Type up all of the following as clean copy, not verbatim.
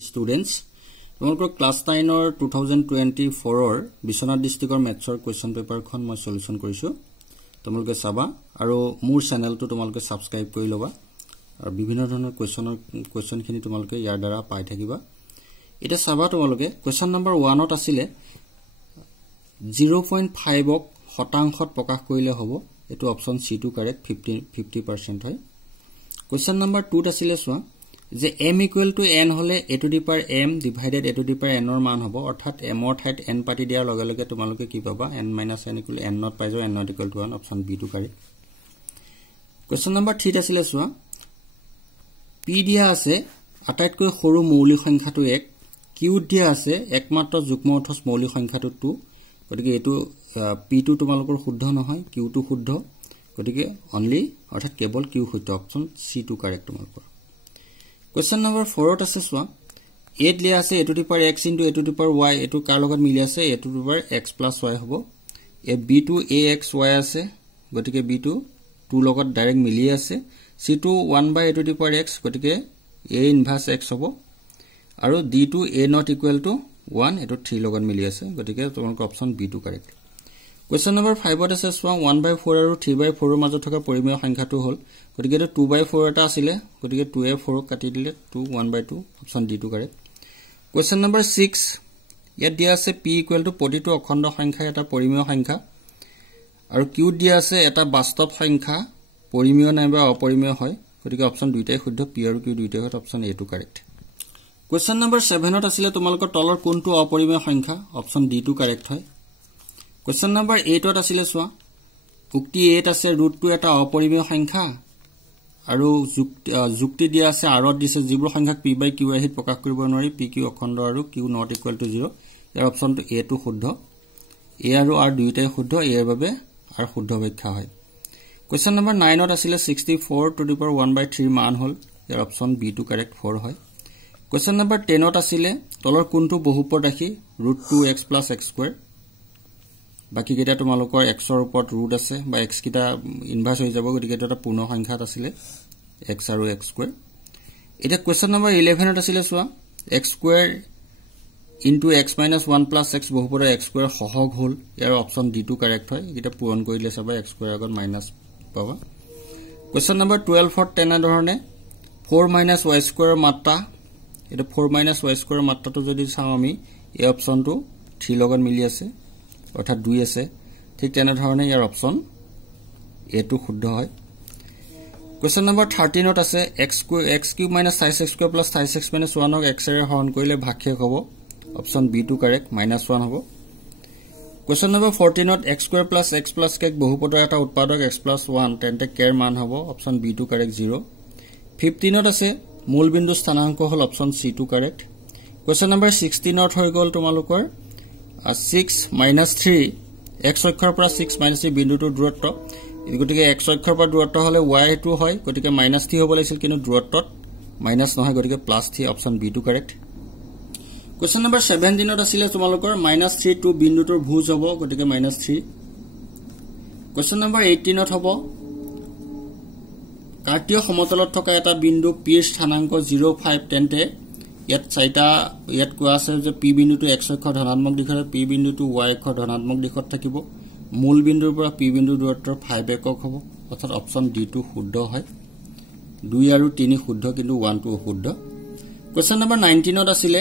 Students, তোমালোকৰ class 9 or 2024 or Biswanath ডিস্ট্ৰিক্টৰ মেথছৰ কোৱেশ্চন পেপাৰখন মই সলিউশন কৰিছো তোমালোকে চাবা আৰু মোৰ চেনেলটো তোমালোকে সাবস্ক্ৰাইব কৰি লবা আৰু বিভিন্ন ধৰণৰ কোৱেশ্চনখিনি তোমালোকে ইয়াৰ দ্বাৰা পাই থাকিবা এটা চাবা তোমালোকে কোৱেশ্চন নম্বৰ 1 ত আছিল 0.5 ক শতাংশত প্ৰকাশ কৰিলে হ'ব এটো অপচন C টু কাৰেক্ট 50% হয় কোৱেশ্চন নম্বৰ 2 ত আছিল সোৱা যে m equal to n হলে a to the power m divided a to the power n or মান হ'ব অৰ্থাৎ m ৰ ঠাইত n পাতি দিয়াৰ লগে লগে তোমালোকে কি পাবা n - n equal n not পাই যাও n not equal to 1 option b টু কাৰেক্ট কোৱেশ্চন নম্বৰ 3 আছিল সোৱা p দিয়া আছে আটাইতকৈ সৰু মৌলিক সংখ্যাটো 1 q দিয়া আছে একমাত্ৰ যুগ্ম অৰ্থক মৌলিক সংখ্যাটো 2 গতিকে এটো p টু তোমালোকৰ শুদ্ধ নহয় q টু শুদ্ধ গতিকে অনলি অৰ্থাৎ কেৱল q শুদ্ধ অপচন c টু কাৰেক্ট তোমালোকৰ Question number 4 আছে সোৱা 8 লিয়া আছে a to the power x into a to the power y এটো কাৰ লগত মিলি আছে a to the power x plus y হ'ব এ b2 axy আছে গতিকে b2 2 লগত ডাইৰেক্ট মিলি আছে c2 1 by a to the power x গতিকে a inverse x হ'ব আৰু d2 a not equal to 1 এটো 3 লগত মিলি আছে গতিকে তোমালোকৰ option b2 correct Question number 5 ত আছে সোৱা 1/4 আৰু 3/4 ৰ মাজত থকা পৰিমেয় সংখ্যাটো হ'ল গতিকে এটো 2/4 এটা আছিল গতিকে 2/4 কাটি দিলে 2 1/2 option d2 correct Question number 6 ইয়াত দিয়া আছে p equal to প্ৰতিটো অখণ্ড সংখ্যা এটা পৰিমেয় সংখ্যা আৰু q দিয়া আছে এটা বাস্তৱ সংখ্যা পৰিমেয় নাইবা অপৰিমেয় হয় গতিকে অপচন দুইটাই শুদ্ধ p আৰু q দুইটাই হয় অপচন a টু কাৰেক্ট Question number 7 ত আছিল তোমালোকৰ তলৰ কোনটো অপৰিমেয় সংখ্যা অপচন d2 কাৰেক্ট হয় Question number 8 ত আছিল সোৱা উক্তি 8 আছে √2 এটা অপৰিমেয় সংখ্যা আৰু যুক্তি দিয়া আছে r ত দিছে যিবোৰ সংখ্যাক p by q আহিত প্ৰকাশ কৰিব নোৱাৰি p q অখণ্ড আৰু q not equal to 0 ইয়াৰ অপচনটো a টু শুদ্ধ a আৰু r দুইটাই শুদ্ধ a এর বাবে r শুদ্ধ ব্যাখ্যা হয় Question number 9 ত আছিল 64 to the power 1/3 মান হল ইয়াৰ অপচন b টু কাৰেক্ট 4 হয় Question number 10 ত আছিল তলৰ কোনটো বহুপদ ৰাখি √2x + x² বাকি কেটা তোমালোকৰ x ৰ ওপৰত ৰুট আছে বা x কিটা ইনভাৰ্স হৈ যাব গতিকে এটা পূৰ্ণ সংখ্যাত আছিল x আৰু x²। এটা কোৱেশ্চন নম্বৰ 11 ত আছিল সোৱা x² into x - 1 + x বহুপদৰ x² সহগ হ'ল ইয়াৰ অপচন d2 কাৰেক্ট হয় এটা পূৰণ কৰিলে সবা x² আগত মাইনাস পাবা কোৱেশ্চন নম্বৰ 12 ত তেনে ধৰণে 4 - y² ৰ মাত্ৰা এটা 4 - y² ৰ মাত্ৰাটো যদি চাও আমি এই অপচনটো 3 লগত মিলি আছে অৰ্থাৎ 2 আছে ঠিক তেনে ধৰণে ইয়াৰ অপচন a টু শুদ্ধ হয় কোৱেশ্চন নম্বৰ 13 ত আছে x³ - sin x² + sin x - 1 ক x এৰে হৰণ কৰিলে ভাগশেষ হ'ব অপচন b টু কাৰেক্ট -1 হ'ব কোৱেশ্চন নম্বৰ 14 ত x² + x + k বহুপদৰ এটা উৎপাদক x + 1 তেন্তে k এৰ মান হ'ব অপচন b টু কাৰেক্ট 0 15 ত আছে মূল বিন্দু স্থানাংক হ'ল অপচন c টু কাৰেক্ট কোৱেশ্চন নম্বৰ 16 ত হৈ গ'ল তোমালোকৰ 6 - 3 x অক্ষৰ পৰা 6 - 3 বিন্দুটোৰ দূৰত্ব গতিকে x অক্ষৰ পৰা দূৰত্ব হলে y টু হয় গতিকে -3 হ'ব লাগিছিল কিন্তু দূৰত্বত মাইনাস নহয় গতিকে +3 অপচন b টু কাৰেক্ট কোৱেশ্চন নম্বৰ 17 ত আছিল তোমালোকৰ -3 টু বিন্দুটোৰ ভুজ হ'ব গতিকে -3 কোৱেশ্চন নম্বৰ 18 ত হ'ব কাৰ্তীয় সমতলত থকা এটা বিন্দু p ৰ স্থানাংক 0.5 তেন্তে ইয়াত কোৱা আছে যে p বিন্দুটো x অক্ষ ধনাত্মক দিশত p বিন্দুটো y অক্ষ ধনাত্মক দিশত থাকিব মূল বিন্দুৰ পৰা p বিন্দুৰ দূৰত্ব 5 একক হ'ব অৰ্থাৎ অপচন d2 শুদ্ধ হয় 2 আৰু 3 শুদ্ধ কিন্তু 1 টু অশুদ্ধ কোৱেশ্চন নম্বৰ 19 ত আছিল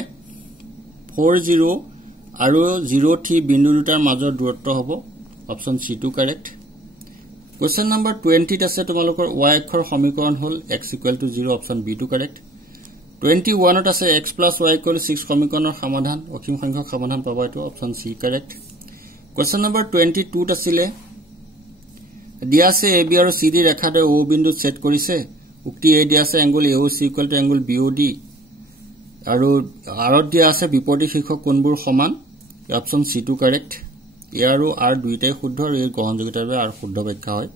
40 আৰু 03 বিন্দু দুটাৰ মাজৰ দূৰত্ব হ'ব অপচন c টু কাৰেক্ট কোৱেশ্চন নম্বৰ 20 ত আছে তোমালোকৰ y অক্ষৰ সমীকৰণ হ'ল x = 0 অপচন b টু কাৰেক্ট 21 ত আছে x + y = 6 সমীকৰণৰ সমাধান অসীম সংখ্যক সমাধান পাবা এটো option c correct question number 22 ত আছিল দিয়া আছে ab আৰু cd ৰেখাৰে o বিন্দুত ছেদ কৰিছে উক্তি a দিয়া আছে এংগল AOC = এংগল BOD আৰু r ত দিয়া আছে বিপৰীত শীৰ্ষক কোণবোৰ সমান অপচন c টু কাৰেক্ট a আৰু r দুইটাই শুদ্ধ আৰু এই গ্ৰহণযোগ্যতাৰ বাবে r শুদ্ধ ব্যাখ্যা হয়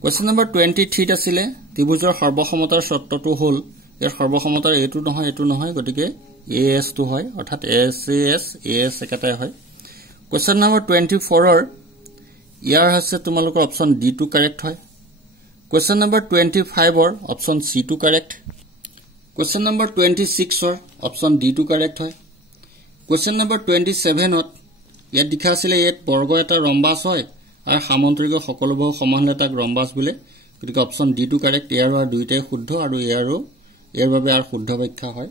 কোৱেশ্চন নম্বৰ 23 ত আছিল ত্ৰিভুজৰ সৰ্বসমতাৰ শৰ্তটো হ'ল ইয়াৰ সৰ্বসমতাৰ এটো নহয় গতিকে AS টু হয় অৰ্থাৎ SAS AS একাটাই হয় কোৱেশ্চন নম্বৰ 24 ৰ ইয়াৰ আছে তোমালোকৰ অপচন D টু কাৰেক্ট হয় কোৱেশ্চন নম্বৰ 25 ৰ অপচন C টু কাৰেক্ট কোৱেশ্চন নম্বৰ 26 ৰ অপশন ডি টু কাৰেক্ট হয় কোৱেশ্চন নম্বৰ 27 ত ইয়াত লিখা আছিল ইয়াত বৰ্গ এটা ৰম্বাস হয় আৰু সামন্তৰিক সকলো বাহু সমান হলে তাক ৰম্বাস বোলে গতিকে অপশন ডি টু কাৰেক্ট ইয়াৰ আৰু দুইটাই শুদ্ধ আৰু ইয়াৰ বাবে আৰু শুদ্ধ ব্যাখ্যা হয়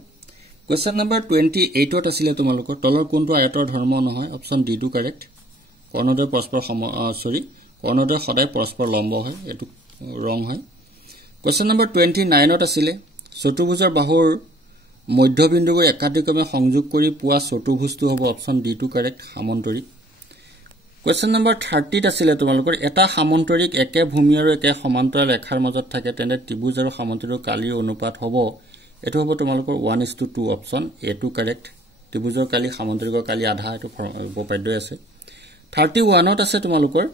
কোৱেশ্চন নম্বৰ 28 ত আছিল তোমালোকৰ তলৰ কোনটো আয়তৰ ধৰ্ম নহয় অপশন ডি টু কাৰেক্ট কৰ্ণদ্বয় পৰস্পৰ কৰ্ণদ্বয় সদায় পৰস্পৰ লম্ব হয় এটো ৰং হয় কোৱেশ্চন নম্বৰ 29 ত আছিল চতুৰ্ভুজৰ বাহুৰ মধ্যবিন্দুবোৰ একাধিক্ৰমে সংযোগ কৰি পোৱা চতুৰ্ভুজটো হ'ব অপশন ডি টু কাৰেক্ট সামন্তৰিক কোৱেশ্চন নম্বৰ 30 ত আছিল তোমালোকৰ এটা সামন্তৰিক একে ভূমি আৰু একে সমান্তৰাল ৰেখাৰ মাজত থাকে তেনে ত্ৰিভুজ আৰু সামন্তৰিকৰ কালিৰ অনুপাত হ'ব এটো হ'ব তোমালোকৰ 1:2 অপশন এ টু কাৰেক্ট ত্ৰিভুজৰ কালি সামন্তৰিকৰ কালি আধা এটো উপপাদ্য আছে 31 ত আছে তোমালোকৰ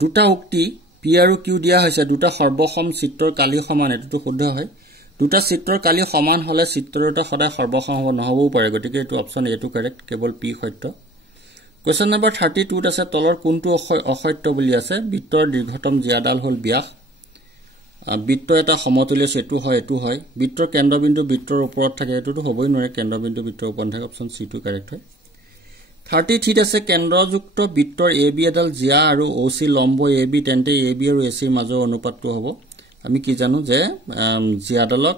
দুটা উক্তি পি আৰু কিউ দিয়া হৈছে দুটা সৰ্বসম চিত্ৰৰ কালি সমান এটো শুদ্ধ হয় দুটা চিত্ৰৰ কালি সমান হলে চিত্ৰটা সদায় সৰ্বসম হ'ব নহবও পাৰে গতিকে এটো অপশন এ টু কাৰেক্ট কেৱল পি সত্য কোৱেশ্চন নম্বৰ 32 ত আছে তলৰ কোনটো অসত্য বুলি আছে বৃত্তৰ দীৰ্ঘতম জিয়াডাল হল ব্যাস বৃত্ত এটা সমতুল্য সেতু হয় এটো হয় বৃত্তৰ কেন্দ্ৰবিন্দু বৃত্তৰ ওপৰত থাকে এটোটো হ'বই নোৱাৰে কেন্দ্ৰবিন্দু বৃত্তৰ ওপৰত থাকে অপশন সি টু কাৰেক্ট হয় 33 আছে কেন্দ্ৰযুক্ত বৃত্তৰ এ বি এডাল জিয়া আৰু ও সি লম্ব এ বি তেন্তে এ বি আৰু এ সি মাজৰ অনুপাতটো হ'ব আমি কি জানো যে জিয়াডালক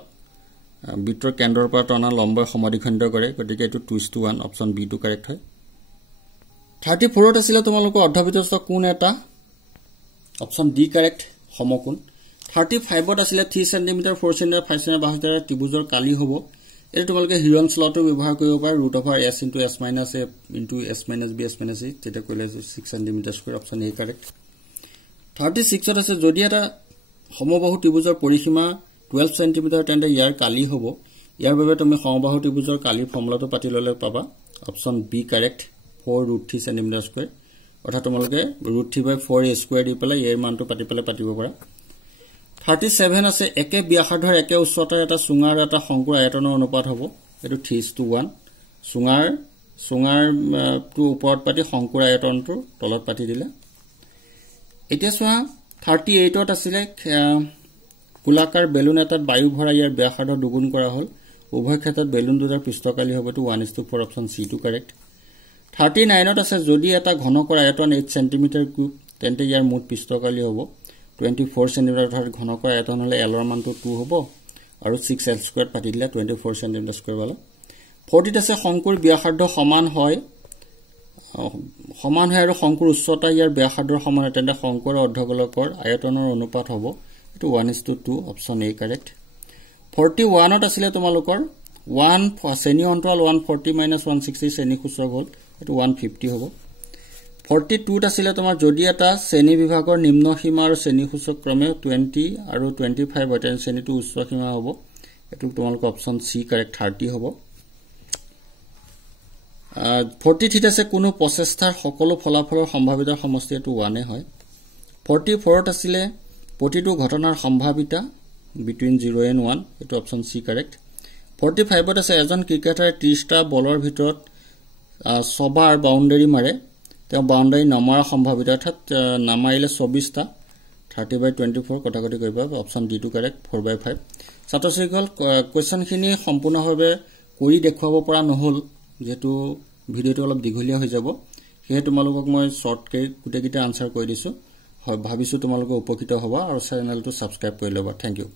বৃত্তৰ কেন্দ্ৰৰ পৰা টনা লম্বই সমদ্বিখণ্ড কৰে গতিকে এটো 2:1 অপশন বি টু কাৰেক্ট হয় 34 ত আছিল তোমালোকৰ অৰ্ধবৃত্তস্থ কোণ এটা অপশন ডি কাৰেক্ট সমকোণ 35 ত আছিল 3 cm 4 cm 5 cm বাহুৰ ত্ৰিভুজৰ কালি হ'ব এটো তোমালোকে হিৰণ স্লটো ব্যৱহাৰ কৰিব পাৰে √s * s - a * s - b s - c যেটা কইলে 6 cm square option A correct 36 ত আছে যদি এটা সমবাহু ত্ৰিভুজৰ পৰিসীমা 12 cm তেন্তে ইয়াৰ কালি হ'ব ইয়াৰ বাবে তুমি সমবাহু ত্ৰিভুজৰ কালিৰ ফৰ্মুলাটো পাতি ললে পাবা option B correct 4√3 cm square অৰ্থাৎ তোমালোকে √3/4 a স্কয়াৰ দি পেলাই ইয়াৰ মানটো পাতিব পাৰা 37 আছে একে ব্যাসাৰ্ধৰ একে উচ্চতাৰ এটা সুঙাৰ এটা শংকুৰ আয়তনৰ অনুপাত হ'ব এটো 3:1 সুঙাৰ টু ওপৰত পাতি শংকুৰ আয়তনটো তলত পাতি দিলে এতিয়া চোৱা 38 ত আছিল গোলাকাৰ বেলুন এটাত বায়ু ভৰাই ইয়াৰ ব্যাসাৰ্ধ দুগুণ কৰা হ'ল উভয় ক্ষেত্ৰত বেলুন দুটাৰ পৃষ্ঠকালি হ'ব এটো 1:4 অপশন সি টু কাৰেক্ট 39 ত আছে যদি এটা ঘনকৰ আয়তন 8 cm কিউব তেন্তে ইয়াৰ মুঠ পৃষ্ঠকালি হ'ব 24 cm অৰ্থাৎ ঘনকৰ আয়তন হলে l ৰ মানটো 2 হ'ব আৰু 6l স্কয়াৰ পাতি দিলে 24 cm স্কয়াৰ वाला 40 ত আছে শংকুৰ ব্যাসাৰ্ধ সমান হয় আৰু শংকুৰ উচ্চতা ইয়াৰ ব্যাসাৰ্ধৰ সমান তেন্তে শংকুৰ অৰ্ধগোলকৰ আয়তনৰ অনুপাত হ'ব এটো 1:2 অপশন এ কাৰেক্ট 41 ত আছিল তোমালোকৰ 1 শ্ৰেণী অন্তৰাল 140 - 160 শ্ৰেণী সূচক হ'ল এটো 150 হ'ব 42 ত আছিল তোমাৰ যদি এটা শ্ৰেণী বিভাগৰ নিম্ন সীমা আৰু শ্ৰেণী সূচক ক্ৰমে 20 আৰু 25 হয় তেনে শ্ৰেণীটো উচ্চ সীমা হ'ব এটো তোমালোকৰ অপশন সি কাৰেক্ট 30 হ'ব 43 আছে কোনো প্ৰচেষ্টাৰ সকলো ফলাফলৰ সম্ভাৱিতাৰ সমষ্টি এটো 1 হয় 44 ত আছিল প্ৰতিটো ঘটনাৰ সম্ভাৱিতা বিটুইন 0 and 1 এটো অপশন সি কাৰেক্ট 45 ত আছে এজন ক্ৰিকেটাৰে 30টা বলৰ ভিতৰত সবাৰ বাউণ্ডাৰী মাৰে তেওঁ বাউণ্ডাৰী নমাৰ সম্ভাৱিতা অৰ্থাৎ নামাইলে 24টা 30/24 কটাকটি কৰিব অপশন ডি টু কাৰেক্ট 4/5 ছাত্ৰছাত্ৰীসকল কোৱেশ্চনখিনি সম্পূৰ্ণভাৱে কৰি দেখুৱাব পৰা নহল যেটো ভিডিওটো অলপ দীঘলীয়া হৈ যাব সেয়ে তোমালোকক মই শৰ্টকে গুটেকিটা আনসাৰ কৰি দিছো ভাবিছো তোমালোক উপকৃত হবা আৰু চেনেলটো সাবস্ক্ৰাইব কৰি লবা থ্যাংক ইউ